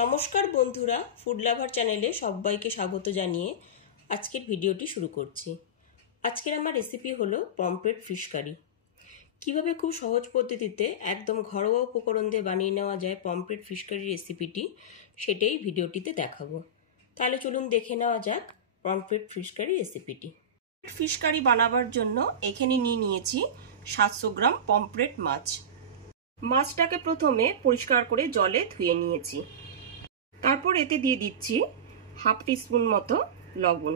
নমস্কার বন্ধুরা, food lover চ্যানেলে সবাইকে স্বাগত জানিয়ে আজকের ভিডিওটি শুরু করছি। আজকের আমার রেসিপি হলো পমফ্রেট ফিশ কারি। কীভাবে খুব সহজ পদ্ধতিতে একদম ঘরোয়া উপকরণ দিয়ে বানিয়ে নেওয়া যায় পমফ্রেট ফিশ কারি রেসিপিটি, সেটাই ভিডিওটিতে দেখাবো। তাহলে চলুন দেখে নেওয়া যাক পমফ্রেট ফিশ কারি রেসিপিটি। ফিশ কারি বানাবার জন্য এখানে নিয়েছি 700 গ্রাম পমফ্রেট মাছ। মাছটাকে প্রথমে পরিষ্কার করে জলে ধুয়ে নিয়েছি। তারপর এতে দিয়ে দিচ্ছি হাফ টিস্পুন মতো লবণ।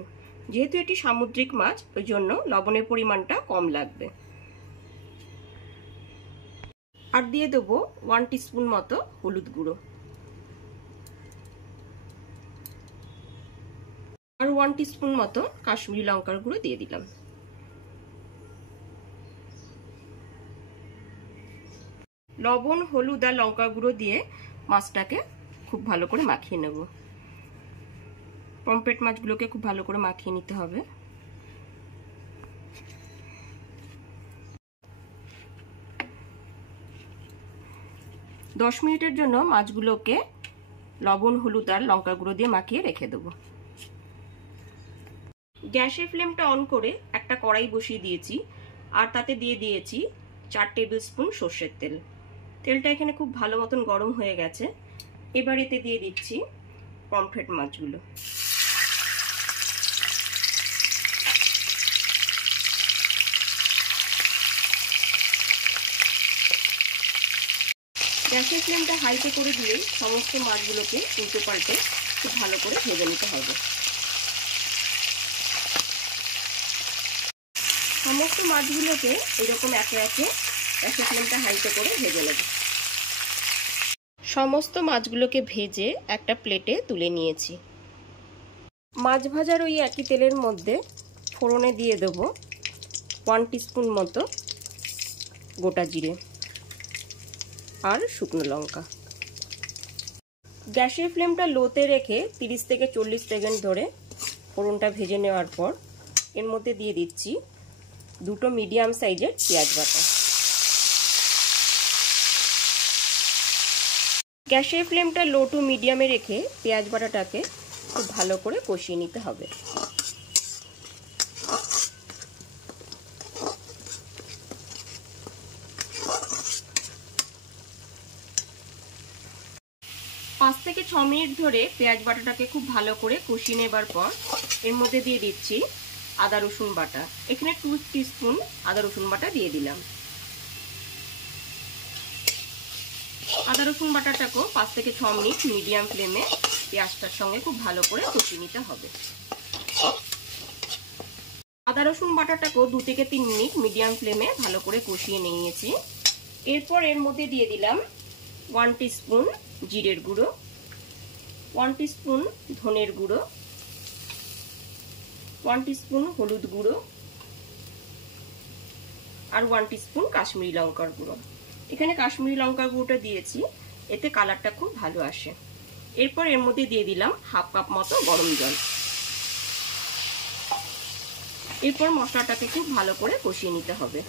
যেহেতু এটি সামুদ্রিক মাছ, ওই জন্য লবণের পরিমাণটা কম লাগবে। আর দিয়ে দেবো 1 টিস্পুন মতো হলুদ গুঁড়ো, আর 1 টিস্পুন মতো কাশ্মীরি লঙ্কার গুঁড়ো দিয়ে দিলাম। লবণ, হলুদ আর লঙ্কার গুঁড়ো দিয়ে মাছটাকে খুব ভালো করে মাখিয়ে নেব। পমফ্রেট মাছগুলোকে খুব ভালো করে মাখিয়ে নিতে হবে। দশ মিনিটের জন্য মাছগুলোকে লবণ, হলুদ আর লঙ্কার গুঁড়ো দিয়ে মাখিয়ে রেখে দেব। গ্যাসের ফ্লেমটা অন করে একটা কড়াই বসিয়ে দিয়েছি, আর তাতে দিয়ে দিয়েছি 4 টেবিল স্পুন সর্ষের তেল। তেলটা এখানে খুব ভালো মতন গরম হয়ে গেছে। এবার এতে দিয়ে দিচ্ছি পমফ্রেট মাছগুলো। গ্যাসের ফ্লেমটা হাইতে করে দিয়ে সমস্ত মাছগুলোকে উল্টে পাল্টে খুব ভালো করে ভেজে নিতে হবে। সমস্ত মাছগুলোকে এরকম একে একে গ্যাসের ফ্লেমটা হাইতে করে ভেজে নেব। সমস্ত মাছগুলোকে ভেজে একটা প্লেটে তুলে নিয়েছি। মাছ ভাজার ওই একই তেলের মধ্যে ফোড়নে দিয়ে দেব 1 টিস্পুন মতো গোটা জিরে আর শুকনো লঙ্কা। গ্যাসের ফ্লেমটা লোতে রেখে 30 থেকে 40 সেকেন্ড ধরে ফোড়নটা ভেজে নেওয়ার পর এর মধ্যে দিয়ে দিচ্ছি 2টো মিডিয়াম সাইজের পেঁয়াজ বাটা। গ্যাসের ফ্লেমটা লো টু মিডিয়ামে রেখে পেঁয়াজ বাটাটাকে খুব ভালো করে কষিয়ে নিতে হবে। পাঁচ থেকে 6 মিনিট ধরে পেঁয়াজ বাটাটাকে খুব ভালো করে কষিয়ে নেবার পর এর মধ্যে দিয়ে দিচ্ছি আদা রসুন বাটা। এখানে 2 টিস্পুন আদা রসুন বাটা দিয়ে দিলাম। আদা রসুন বাটাটাকেও 5 থেকে 6 মিনিট মিডিয়াম ফ্লেমে পেঁয়াজটার সঙ্গে খুব ভালো করে কষিয়ে নিতে হবে। আদা রসুন বাটাটাকেও 2 থেকে 3 মিনিট মিডিয়াম ফ্লেমে ভালো করে কষিয়ে নিয়েছি। এরপর এর মধ্যে দিয়ে দিলাম 1 টিস্পুন জিরের গুঁড়ো, 1 টিস্পুন ধনের গুঁড়ো, 1 টিস্পুন হলুদ গুঁড়ো আর 1 টিস্পুন কাশ্মীরি লঙ্কার গুঁড়ো। এখানে কাশ্মীরি লঙ্কার গুঁড়োটা দিয়েছি, এতে কালারটা খুব ভালো আসে। এরপর এর মধ্যে দিয়ে দিলাম হাফ কাপ মতো গরম জল। এরপর মশলাটাকে খুব ভালো করে কষিয়ে নিতে হবে।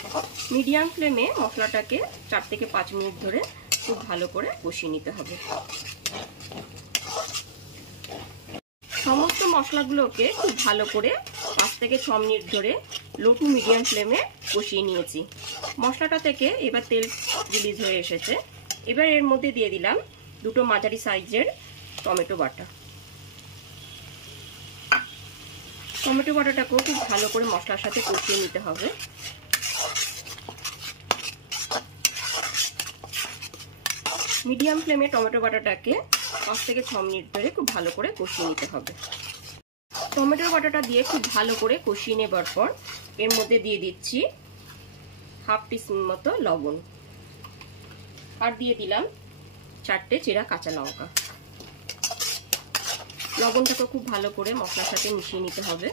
মিডিয়াম ফ্লেমে মশলাটাকে 4 থেকে 5 মিনিট ধরে খুব ভালো করে কষিয়ে নিতে হবে। সমস্ত মশলাগুলোকে খুব ভালো করে 5 থেকে 6 মিনিট ধরে লো টু মিডিয়াম ফ্লেমে কষিয়ে নিয়েছি। মশলাটা থেকে এবার তেল রিলিজ হয়ে এসেছে। এবার এর মধ্যে দিয়ে দিলাম 2টো মাঝারি সাইজের টমেটো বাটা। টমেটো বাটাটাকেও খুব ভালো করে মশলার সাথে কষিয়ে নিতে হবে। মিডিয়াম ফ্লেমে টমেটো বাটাটাকে 5 থেকে 6 মিনিট ধরে খুব ভালো করে কষিয়ে নিতে হবে। টমেটো বাটাটা দিয়ে খুব ভালো করে কষিয়ে নেবার পর এর মধ্যে দিয়ে দিচ্ছি হাফ টিস্পুন মতো লবণ, আর দিয়ে দিলাম 4টে চেরা কাঁচা লঙ্কা। লবণটাকে খুব ভালো করে মশলার সাথে মিশিয়ে নিতে হবে।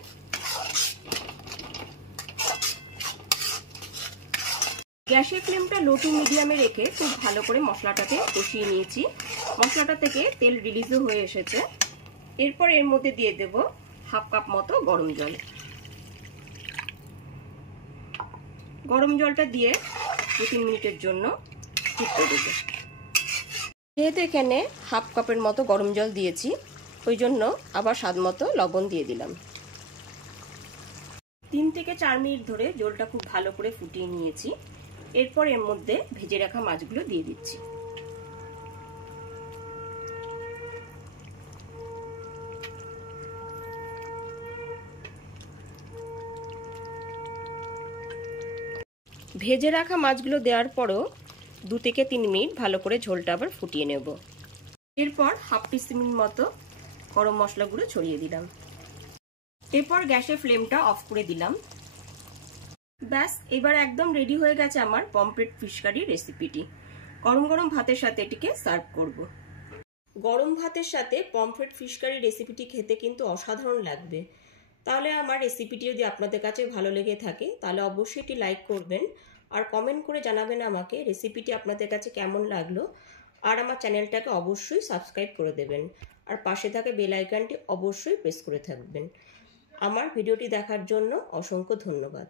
গ্যাসের ফ্লেমটা লো টু মিডিয়ামে রেখে খুব ভালো করে মশলাটাকে কষিয়ে নিয়েছি। মশলাটা থেকে তেল রিলিজও হয়ে এসেছে। এরপর এর মধ্যে দিয়ে দেব হাফ কাপ মতো গরম জল। গরম জলটা দিয়ে 2-3 মিনিটের জন্য ফুটতে দেব। যেহেতু এখানে হাফ কাপের মতো গরম জল দিয়েছি, ওই জন্য আবার স্বাদ মতো লবণ দিয়ে দিলাম। 3 থেকে 4 মিনিট ধরে জলটা খুব ভালো করে ফুটিয়ে নিয়েছি। এরপর এর মধ্যে ভেজে রাখা মাছগুলো দিয়ে দিচ্ছি। ভেজে রাখা মাছগুলো দেওয়ার পরও 2 থেকে 3 মিনিট ভালো করে ঝোলটা আবার ফুটিয়ে নেব। এরপর হাফ টিস্পুন মতো গরম মশলা গুঁড়ো ছড়িয়ে দিলাম। এরপর গ্যাসের ফ্লেমটা অফ করে দিলাম। ব্যাস, এবার একদম রেডি হয়ে গেছে আমার পমফ্রেট ফিশ কারি রেসিপিটি। গরম গরম ভাতের সাথে এটিকে সার্ভ করব। গরম ভাতের সাথে পমফ্রেট ফিশ কারি রেসিপিটি খেতে কিন্তু অসাধারণ লাগবে। তাহলে আমার রেসিপিটি যদি আপনাদের কাছে ভালো লেগে থাকে তাহলে অবশ্যই এটি লাইক করবেন আর কমেন্ট করে জানাবেন আমাকে রেসিপিটি আপনাদের কাছে কেমন লাগলো। আর আমার চ্যানেলটাকে অবশ্যই সাবস্ক্রাইব করে দেবেন আর পাশে থাকা বেল আইকনটি অবশ্যই প্রেস করে থাকবেন। আমার ভিডিওটি দেখার জন্য অসংখ্য ধন্যবাদ।